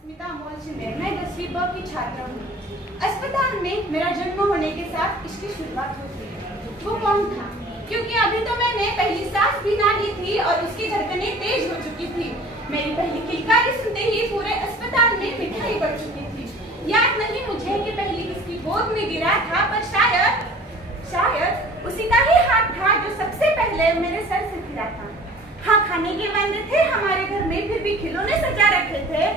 स्मिता अमोल शिंदे, मैं 10वीं ब की छात्रा हूँ। अस्पताल में मेरा जन्म होने के साथ इसकी शुरुआत होती है। वो कौन था? क्योंकि अभी तो मैंने पहली सांस भी ना ली थी और उसकी धड़कनें तेज हो चुकी थी। मेरी पहली किलकारी सुनते ही पूरे अस्पताल में मिठाई बढ़ चुकी थी। याद नहीं मुझे कि पहली किसकी गोद में गिरा था, पर शायद उसी का ही हाथ था जो सबसे पहले मेरे सर से गिरा था। हाँ, खाने के बंद थे हमारे घर में, फिर भी खिलौने सजा रखे थे।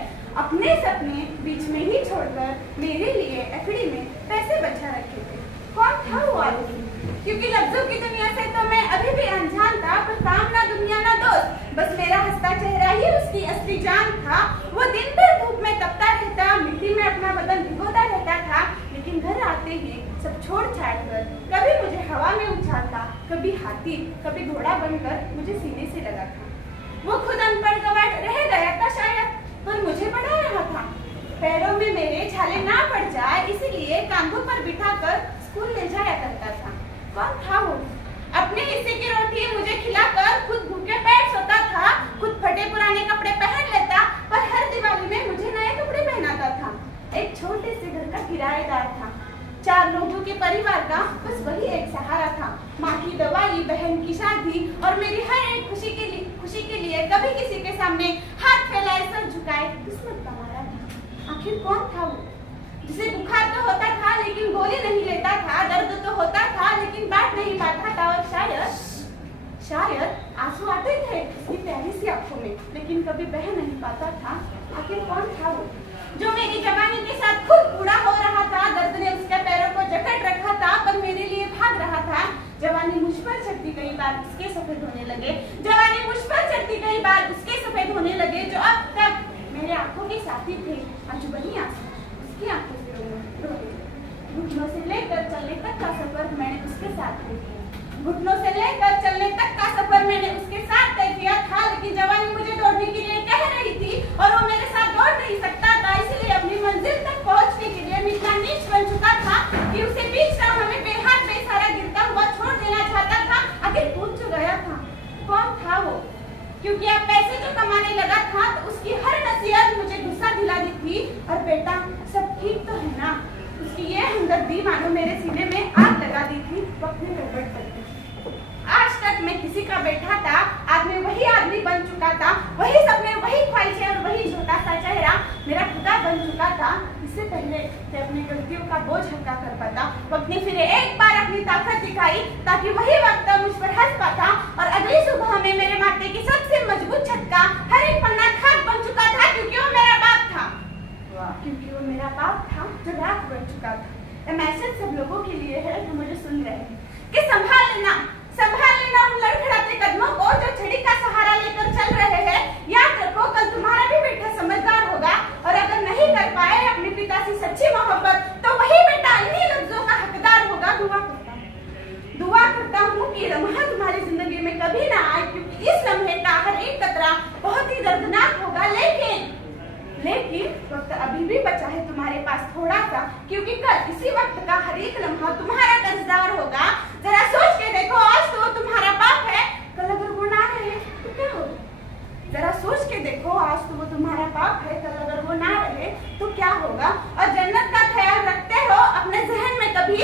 अपने सपने बीच में ही छोड़कर मेरे लिए एफडी में पैसे बचा रखे थे। कौन था वो आदमी? क्योंकि लफ्जों की दुनिया से तो मैं अभी भी अनजान था, पर काम ना दुनिया ना दोस्त, बस मेरा हंसता चेहरा ही उसकी असली जान था। वो दिन भर धूप में तपता रहता, मिट्टी में अपना बदन भिगोता रहता था, लेकिन घर आते ही सब छोड़ छाड़ कर कभी मुझे हवा में उछालता, कभी हाथी, कभी घोड़ा बनकर मुझे सीने से लगा था। वो खुद अनपढ़ गवार रह गया था शायद, पर मुझे पढ़ा रहा था। पैरों में मेरे छाले ना पड़ जाए इसलिए कांधों पर बिठाकर स्कूल ले जाया करता था। कौन था वो? अपने हिस्से की रोटी मुझे खिलाकर खुद भूखे पेट सोता था, खुद फटे पुराने कपड़े पहन लेता, पर हर दिवाली में मुझे नए कपड़े पहनाता था। एक छोटे से घर का किराएदार था, 4 लोगों के परिवार का बस वही एक सहारा था। माँ की दवाई, बहन की शादी और मेरी हर एक खुशी के लिए कभी किसी के सामने हाथ फैलाए, सर झुकाए किस्मत का मारा था। आखिर कौन था वो जिसे बुखार तो होता था लेकिन गोली नहीं लेता था, दर्द तो होता था लेकिन बांट नहीं पाता था, और शायद आंसू आते थे उसकी प्यारी सी आंखों में, लेकिन कभी बह नहीं पाता था। आखिर कौन था वो जो मेरी जवानी के साथ खुद बूढ़ा हो रहा था? दर्द ने उसके पैरों को जकड़ रखा था, पर मेरे लिए भाग रहा था। जवानी मुझ पर चढ़ती कई बार उसके सफेद होने लगे, जवानी मुझ पर चढ़ती कई बार उसके सफेद होने लगे, जो अब तक मेरे आंखों के साथी थे। आज वही आंसू उसकी आंखों से रोने। घुटनों से लेकर चलने तक का सफर मैंने उसके साथ तय किया। घुटनों से लेकर चलने तक का सफर मैंने उसके साथ तय किया था, लेकिन जवानी मुझे दौड़ने के लिए कह रही थी और वो मेरे साथ दौड़ नहीं सकता था। इसलिए अपनी मंजिल तक पहुंचने के लिए मैं इतना नीच बन चुका था कि उसे बीच राह में बेहाथ बेसहारा गिरता हुआ छोड़ देना चाहता था। आखिर पूछ जो गया था कौन था वो? क्योंकि अब पैसे जो कमाने लगा था तो उसकी हर नसीहत मुझे गुस्सा दिलाती थी। और बेटा, सब ठीक तो है ना? उसकी ये हमदर्दी मानो मेरे सीने में आग लगा दी थी। वक्त में गड़बड़ कर दी। आज तक मैं किसी का बैठा था, आज मैं वही आदमी बन चुका था, वही सपने, वही ख्वाहिशें और वही छोटा सा चेहरा मेरा खुदा बन चुका था। इससे पहले मैं अपनी गलतियों का बोझ हल्का कर पाता। वक्त ने फिर एक बार अपनी ताकत दिखाई ताकि वही वक्त मुझ पर हंस पाता, और अगली सुबह में मेरे माथे की सबसे मजबूत छत का हर एक पन्ना खाक बन चुका था, क्योंकि वो मेरा बाप था। क्योंकि वो मेरा बाप था जो राख बन चुका था। ये मैसेज सब लोगों के लिए है जो मुझे सुन रहे हैं कि संभाल लेना उन लड़खड़ाते कदमों को जो छड़ी का सहारा लेकर चल रहे हैं। याद रखो, कल तुम्हारा भी बेटा समझदार होगा, और अगर नहीं कर पाए अपने पिता से सच्ची मोहब्बत, तो वही बेटा इन्हीं लफ्जों का हकदार होगा। दुआ करता हूँ कि लम्हा तुम्हारी जिंदगी में कभी ना आए, क्योंकि इस लम्हे का हर एक कतरा बहुत ही दर्दनाक होगा। लेकिन वक्त अभी भी बचा है तुम्हारे पास थोड़ा सा, क्योंकि कल इसी वक्त का हर एक लम्हा तुम्हारा कर्जदार होगा। जरा सोच के देखो, आज तो वो तुम्हारा बाप है, कल अगर वो ना रहे तो क्या होगा? जरा सोच के देखो, आज तो वो तुम्हारा बाप है, कल अगर वो ना रहे तो क्या होगा? और जन्नत का ख्याल रखते हो अपने जहन में कभी